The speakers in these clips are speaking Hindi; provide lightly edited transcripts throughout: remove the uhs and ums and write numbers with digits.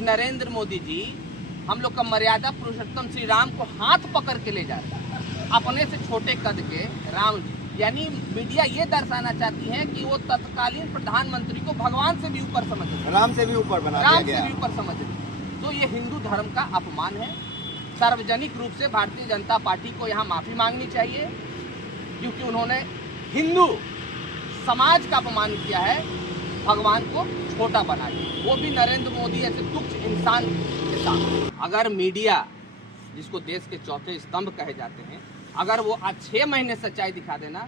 कि नरेंद्र मोदी जी हम लोग का मर्यादा पुरुषोत्तम श्री राम को हाथ पकड़ के ले जाता है, अपने से छोटे कद के राम जी। यानी मीडिया ये दर्शाना चाहती है कि वो तत्कालीन प्रधानमंत्री को भगवान से भी ऊपर समझ रही है, राम से भी ऊपर बना दिया गया। राम से भी ऊपर समझ रही है। तो ये हिंदू धर्म का अपमान है। सार्वजनिक रूप से भारतीय जनता पार्टी को यहाँ माफी मांगनी चाहिए, क्योंकि उन्होंने हिंदू समाज का अपमान किया है, भगवान को छोटा बना दिया, वो भी नरेंद्र मोदी ऐसे तुच्छ इंसान के सामने। अगर मीडिया, जिसको देश के चौथे स्तंभ कहे जाते हैं, अगर वो आज 6 महीने सच्चाई दिखा देना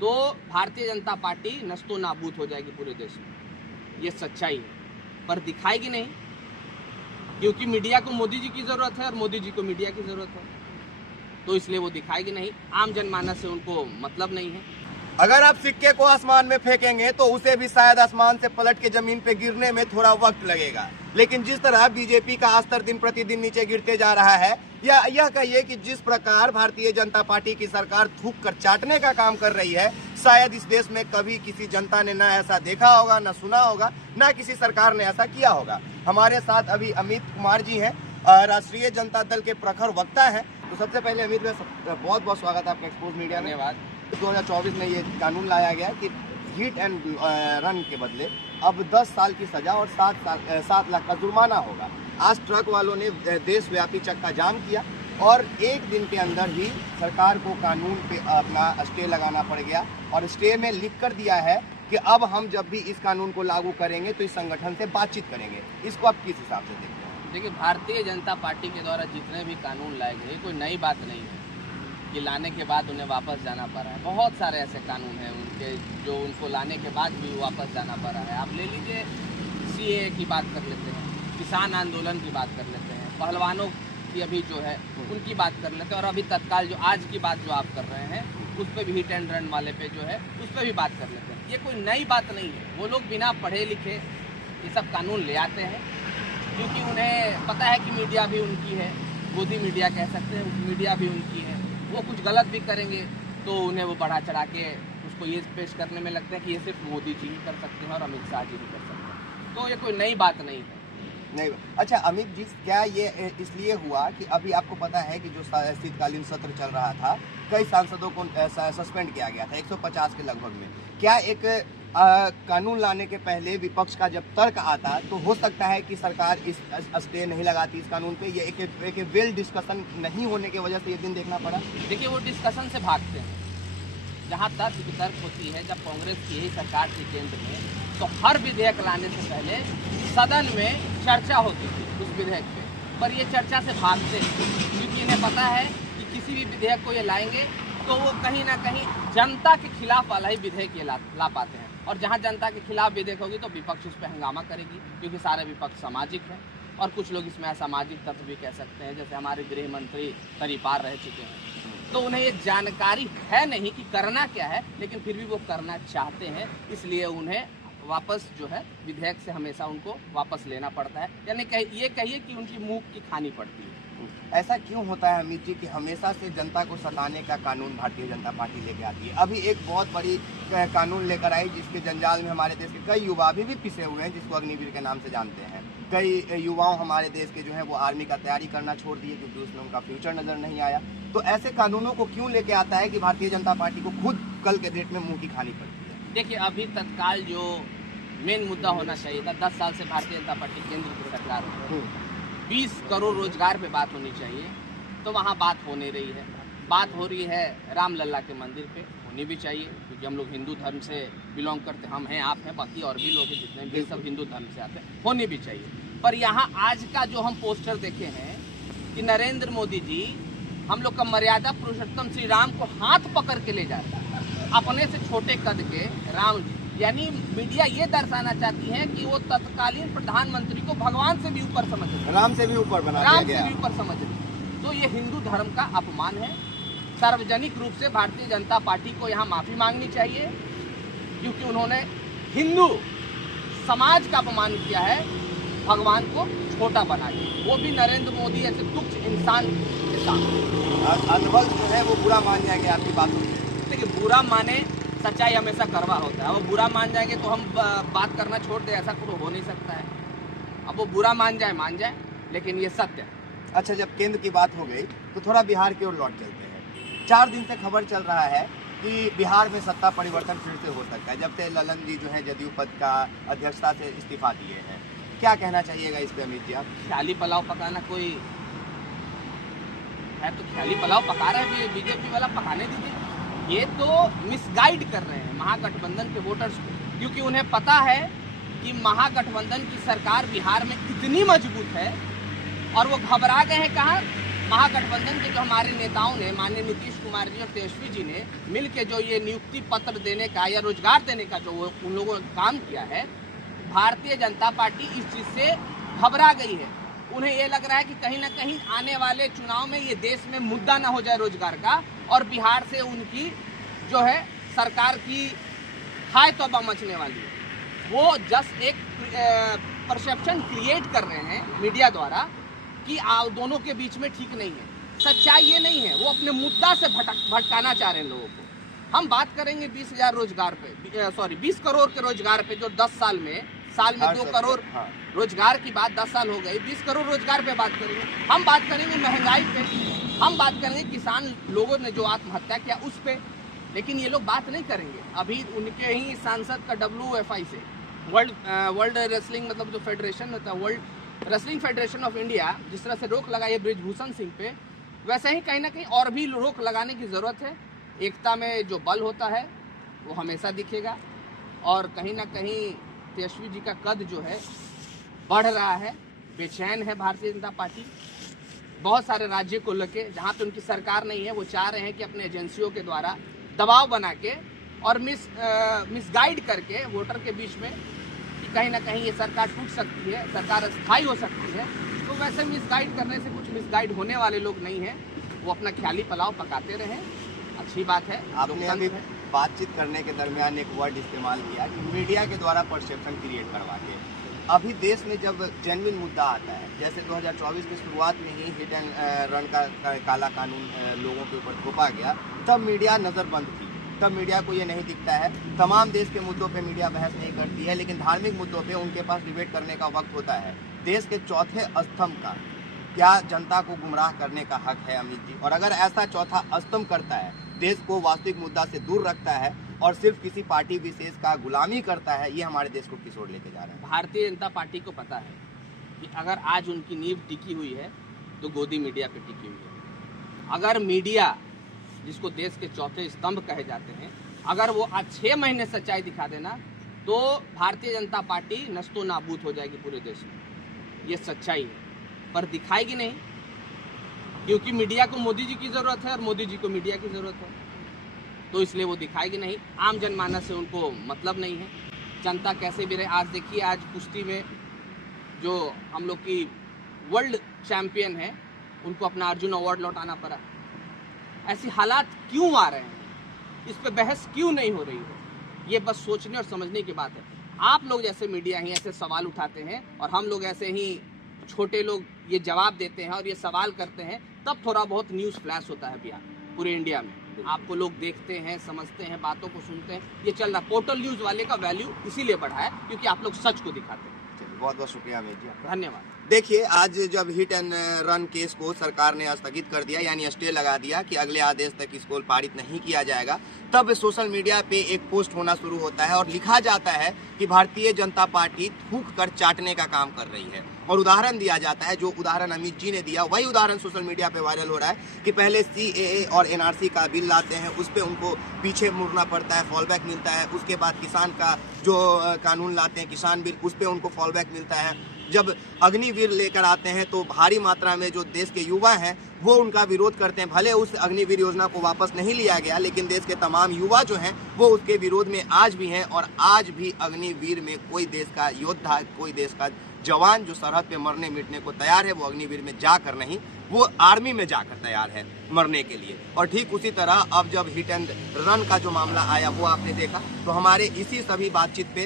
तो भारतीय जनता पार्टी नस्तो नाबूद हो जाएगी पूरे देश में। ये सच्चाई है, पर दिखाएगी नहीं, क्योंकि मीडिया को मोदी जी की जरूरत है और मोदी जी को मीडिया की जरूरत है, तो इसलिए वो दिखाएगी नहीं। आम जनमानस से उनको मतलब नहीं है। अगर आप सिक्के को आसमान में फेंकेंगे तो उसे भी शायद आसमान से पलट के जमीन पे गिरने में थोड़ा वक्त लगेगा, लेकिन जिस तरह बीजेपी का स्तर दिन प्रतिदिन नीचे गिरते जा रहा है, या यह कहिए कि जिस प्रकार भारतीय जनता पार्टी की सरकार थूक कर चाटने का काम कर रही है, शायद इस देश में कभी किसी जनता ने ना ऐसा देखा होगा, ना सुना होगा, ना किसी सरकार ने ऐसा किया होगा। हमारे साथ अभी अमित कुमार जी हैं, राष्ट्रीय जनता दल के प्रखर वक्ता हैं। तो सबसे पहले अमित भाई, बहुत बहुत स्वागत है आपका एक्सपोज मीडिया में। धन्यवाद। 2024 में ये कानून लाया गया कि हिट एंड रन के बदले अब 10 साल की सजा और 7 लाख का जुर्माना होगा। आज ट्रक वालों ने देशव्यापी चक्का जाम किया और एक दिन के अंदर ही सरकार को कानून पे अपना स्टे लगाना पड़ गया, और स्टे में लिख कर दिया है कि अब हम जब भी इस कानून को लागू करेंगे तो इस संगठन से बातचीत करेंगे। इसको आप किस हिसाब से देखते हैं? देखिए, भारतीय जनता पार्टी के द्वारा जितने भी कानून लाए गए, कोई नई बात नहीं है कि लाने के बाद उन्हें वापस जाना पड़ा है। बहुत सारे ऐसे कानून हैं उनके जो उनको लाने के बाद भी वापस जाना पड़ा है। आप ले लीजिए, सीएए की बात कर लेते हैं, किसान आंदोलन की बात कर लेते हैं, पहलवानों की अभी जो है उनकी बात कर लेते हैं, और अभी तत्काल जो आज की बात जो आप कर रहे हैं उस पर भी हिट एंड रन वाले पे जो है उस पर भी बात कर लेते हैं। ये कोई नई बात नहीं है। वो लोग बिना पढ़े लिखे ये सब कानून ले आते हैं, क्योंकि उन्हें पता है कि मीडिया भी उनकी है, गोदी मीडिया कह सकते हैं, मीडिया भी उनकी है। वो कुछ गलत भी करेंगे तो उन्हें वो बढ़ा चढ़ा के उसको ये पेश करने में लगता है कि ये सिर्फ मोदी जी ही कर सकते हैं और अमित शाह जी भी कर सकते हैं। तो ये कोई नई बात नहीं है। नहीं। अच्छा अमित जी, क्या ये इसलिए हुआ कि अभी आपको पता है कि जो शीतकालीन सत्र चल रहा था, कई सांसदों को सस्पेंड किया गया था 150 के लगभग में। क्या एक कानून लाने के पहले विपक्ष का जब तर्क आता तो हो सकता है कि सरकार इस स्टे नहीं लगाती इस कानून पे? ये एक वेल डिस्कशन नहीं होने की वजह से ये दिन देखना पड़ा। देखिए, वो डिस्कशन से भागते हैं। जहाँ तक वितर्क होती है, जब कांग्रेस की ही सरकार थी केंद्र में, तो हर विधेयक लाने से पहले सदन में चर्चा होती थी उस विधेयक पे, पर ये चर्चा से भागते हैं, क्योंकि इन्हें पता है कि किसी भी विधेयक को ये लाएंगे तो वो कहीं ना कहीं जनता के खिलाफ वाला ही विधेयक ये ला पाते हैं, और जहाँ जनता के खिलाफ विधेयक होगी तो विपक्ष उस पर हंगामा करेगी, क्योंकि सारे विपक्ष सामाजिक हैं, और कुछ लोग इसमें असामाजिक तत्व भी कह सकते हैं, जैसे हमारे गृह मंत्री तरीपार रह चुके हैं। तो उन्हें ये जानकारी है नहीं कि करना क्या है, लेकिन फिर भी वो करना चाहते हैं, इसलिए उन्हें वापस जो है विधेयक से हमेशा उनको वापस लेना पड़ता है। यानी ये कहिए कि उनकी मुंह की खानी पड़ती है। ऐसा क्यों होता है अमित जी कि हमेशा से जनता को सताने का कानून भारतीय जनता पार्टी लेके आती है? अभी एक बहुत बड़ी कानून लेकर आई जिसके जंजाल में हमारे देश के कई युवा अभी भी पिसे हुए हैं, जिसको अग्निवीर के नाम से जानते हैं। कई युवाओं हमारे देश के जो है वो आर्मी का तैयारी करना छोड़ दिए क्योंकि उसमें उनका फ्यूचर नजर नहीं आया। तो ऐसे कानूनों को क्यों लेके आता है कि भारतीय जनता पार्टी को खुद कल के डेट में मुंह की खानी पड़ती है? देखिए, अभी तत्काल जो मेन मुद्दा होना चाहिए था, 10 साल से भारतीय जनता पार्टी केंद्र की सरकार है, 20 करोड़ रोजगार पे बात होनी चाहिए, तो वहाँ बात हो नहीं रही है। बात हो रही है रामलला के मंदिर पे, होनी भी चाहिए, क्योंकि हम लोग हिंदू धर्म से बिलोंग करते, हम हैं, आप हैं, बाकी और भी लोग हैं जितने भी, सब हिंदू धर्म से आते हैं, होनी भी चाहिए। पर यहाँ आज का जो हम पोस्टर देखे हैं कि नरेंद्र मोदी जी हम लोग का मर्यादा पुरुषोत्तम श्री राम को हाथ पकड़ के ले जाता है, अपने से छोटे कद के राम जी। यानी मीडिया ये दर्शाना चाहती है कि वो तत्कालीन प्रधानमंत्री को भगवान से भी ऊपर समझ रही है, राम से भी ऊपर बना दिया गया। राम से भी ऊपर समझ रही है। तो ये हिंदू धर्म का अपमान है। सार्वजनिक रूप से भारतीय जनता पार्टी को यहाँ माफी मांगनी चाहिए, क्योंकि उन्होंने हिंदू समाज का अपमान किया है, भगवान को छोटा बना दिया, वो भी नरेंद्र मोदी ऐसे तुच्छ इंसान के साथ। अनबल जो है वो बुरा मान जाएंगे आपकी बात। देखिए, बुरा माने, सच्चाई हमेशा कड़वा होता है। वो बुरा मान जाएंगे तो हम बात करना छोड़ दें, ऐसा कुछ हो नहीं सकता है। अब अब वो बुरा मान जाए, लेकिन ये सत्य है। अच्छा, जब केंद्र की बात हो गई तो थोड़ा बिहार की ओर लौट चलते हैं। 4 दिन से खबर चल रहा है कि बिहार में सत्ता परिवर्तन फिर से हो सकता है, जब से ललन जी जो है जदयू पद का अध्यक्षता से इस्तीफा दिए हैं। क्या कहना चाहिएगा इस पे अमित जी आप? ख्याली पुलाव पकाना कोई है तो ख्याली पुलाव पका रहे हैं बीजेपी वाला, पकाने दीजिए। ये तो मिसगाइड कर रहे हैं महागठबंधन के वोटर्स को, क्योंकि उन्हें पता है कि महागठबंधन की सरकार बिहार में इतनी मजबूत है और वो घबरा गए हैं। कहाँ? महागठबंधन के जो हमारे नेताओं ने, माननीय नीतीश कुमार जी और तेजस्वी जी ने मिलकर जो ये नियुक्ति पत्र देने का या रोजगार देने का जो उन लोगों ने काम किया है, भारतीय जनता पार्टी इस चीज से घबरा गई है। उन्हें ये लग रहा है कि कहीं ना कहीं आने वाले चुनाव में ये देश में मुद्दा ना हो जाए रोजगार का, और बिहार से उनकी जो है सरकार की हाय तौबा मचने वाली है। वो जस्ट एक परसेप्शन क्रिएट कर रहे हैं मीडिया द्वारा कि दोनों के बीच में ठीक नहीं है। सच्चाई ये नहीं है, वो अपने मुद्दा से भटकाना चाह रहे हैं लोगों को। हम बात करेंगे 20,000 रोजगार पे, 20 करोड़ के रोजगार पे, जो 10 साल में 2 करोड़ रोजगार की बात 10 साल हो गई, 20 करोड़ रोजगार पे बात करेंगे। हम बात करेंगे महंगाई पे, हम बात करेंगे किसान लोगों ने जो आत्महत्या किया उस पे, लेकिन ये लोग बात नहीं करेंगे। अभी उनके ही सांसद का WFI से, वर्ल्ड रेसलिंग मतलब जो फेडरेशन होता है, world wrestling federation of India, जिस तरह से रोक लगाई है बृजभूषण सिंह पे, वैसे ही कहीं ना कहीं और भी रोक लगाने की जरूरत है। एकता में जो बल होता है वो हमेशा दिखेगा, और कहीं ना कहीं तेजस्वी जी का कद जो है बढ़ रहा है, बेचैन है भारतीय जनता पार्टी। बहुत सारे राज्यों को लेके जहाँ पे उनकी सरकार नहीं है, वो चाह रहे हैं कि अपने एजेंसियों के द्वारा दबाव बना के और मिसगाइड करके वोटर के बीच में कि कहीं ना कहीं ये सरकार टूट सकती है, सरकार अस्थायी हो सकती है। तो वैसे मिसगाइड करने से कुछ मिसगाइड होने वाले लोग नहीं हैं, वो अपना ख्याली पुलाव पकाते रहें, अच्छी बात है। आपने अभी बातचीत करने के दरमियान एक वर्ड इस्तेमाल किया कि मीडिया के द्वारा परसेप्शन क्रिएट करवा के। अभी देश में जब जेन्युइन मुद्दा आता है, जैसे 2024 की शुरुआत में ही हिट एंड रन का काला कानून लोगों के ऊपर थोपा गया, तब मीडिया नज़रबंद थी, तब मीडिया को ये नहीं दिखता है। तमाम देश के मुद्दों पे मीडिया बहस नहीं करती है, लेकिन धार्मिक मुद्दों पे उनके पास डिबेट करने का वक्त होता है। देश के चौथे स्तंभ का क्या जनता को गुमराह करने का हक है अमित जी? और अगर ऐसा चौथा स्तंभ करता है, देश को वास्तविक मुद्दा से दूर रखता है और सिर्फ किसी पार्टी विशेष का गुलामी करता है, ये हमारे देश को किस ओर लेके जा रहा है? भारतीय जनता पार्टी को पता है कि अगर आज उनकी नींव टिकी हुई है तो गोदी मीडिया पे टिकी हुई है। अगर मीडिया, जिसको देश के चौथे स्तंभ कहे जाते हैं, अगर वो आज 6 महीने सच्चाई दिखा देना तो भारतीय जनता पार्टी नस्तो नाबूद हो जाएगी पूरे देश में। ये सच्चाई है, पर दिखाएगी नहीं, क्योंकि मीडिया को मोदी जी की ज़रूरत है और मोदी जी को मीडिया की ज़रूरत है, तो इसलिए वो दिखाएगी नहीं। आम जनमानस से उनको मतलब नहीं है। जनता कैसे भी रहे, आज देखिए, आज कुश्ती में जो हम लोग की वर्ल्ड चैंपियन है, उनको अपना अर्जुन अवार्ड लौटाना पड़ा। ऐसी हालात क्यों आ रहे हैं, इस पे बहस क्यों नहीं हो रही है? ये बस सोचने और समझने की बात है। आप लोग जैसे मीडिया ही ऐसे सवाल उठाते हैं और हम लोग ऐसे ही छोटे लोग ये जवाब देते हैं और ये सवाल करते हैं, तब थोड़ा बहुत न्यूज़ फ्लैश होता है बिहार, पूरे इंडिया में। आपको लोग देखते हैं, समझते हैं, बातों को सुनते हैं, ये चल रहा। पोर्टल न्यूज़ वाले का वैल्यू इसीलिए बढ़ा है क्योंकि आप लोग सच को दिखाते हैं। बहुत बहुत शुक्रिया अमित जी, धन्यवाद। देखिए, आज जब हिट एंड रन केस को सरकार ने स्थगित कर दिया, यानी स्टे लगा दिया कि अगले आदेश तक इसको पारित नहीं किया जाएगा, तब सोशल मीडिया पे एक पोस्ट होना शुरू होता है और लिखा जाता है कि भारतीय जनता पार्टी थूक कर चाटने का काम कर रही है, और उदाहरण दिया जाता है। जो उदाहरण अमित जी ने दिया, वही उदाहरण सोशल मीडिया पे वायरल हो रहा है कि पहले CAA और NRC का बिल लाते हैं, उस पर उनको पीछे मुड़ना पड़ता है, फॉल बैक मिलता है। उसके बाद किसान का जो कानून लाते हैं, किसान बिल, उस पर उनको फॉल बैक मिलता है। जब अग्निवीर लेकर आते हैं तो भारी मात्रा में जो देश के युवा हैं वो उनका विरोध करते हैं। भले उस अग्निवीर योजना को वापस नहीं लिया गया, लेकिन देश के तमाम युवा जो हैं वो उसके विरोध में आज भी हैं, और आज भी अग्निवीर में कोई देश का योद्धा, कोई देश का जवान जो सरहद पे मरने मिटने को तैयार है, वो अग्निवीर में जाकर नहीं, वो आर्मी में जाकर तैयार है मरने के लिए। और ठीक उसी तरह अब जब हिट एंड रन का जो मामला आया वो आपने देखा, तो हमारे इसी सभी बातचीत पे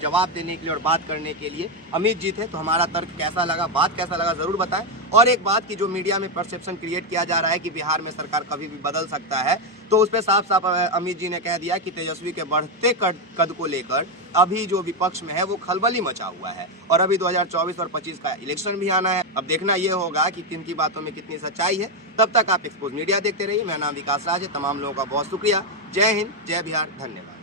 जवाब देने के लिए और बात करने के लिए अमित जी थे। तो हमारा तर्क कैसा लगा, बात कैसा लगा, ज़रूर बताएं। और एक बात की जो मीडिया में परसेप्शन क्रिएट किया जा रहा है कि बिहार में सरकार कभी भी बदल सकता है, तो उस पर साफ साफ अमित जी ने कह दिया कि तेजस्वी के बढ़ते कद को लेकर अभी जो विपक्ष में है वो खलबली मचा हुआ है और अभी 2024 और 25 का इलेक्शन भी आना है। अब देखना ये होगा कि किन की बातों में कितनी सच्चाई है। तब तक आप एक्सपोज मीडिया देखते रहिए। मेरा नाम विकास राज है। तमाम लोगों का बहुत शुक्रिया। जय हिंद, जय बिहार, धन्यवाद।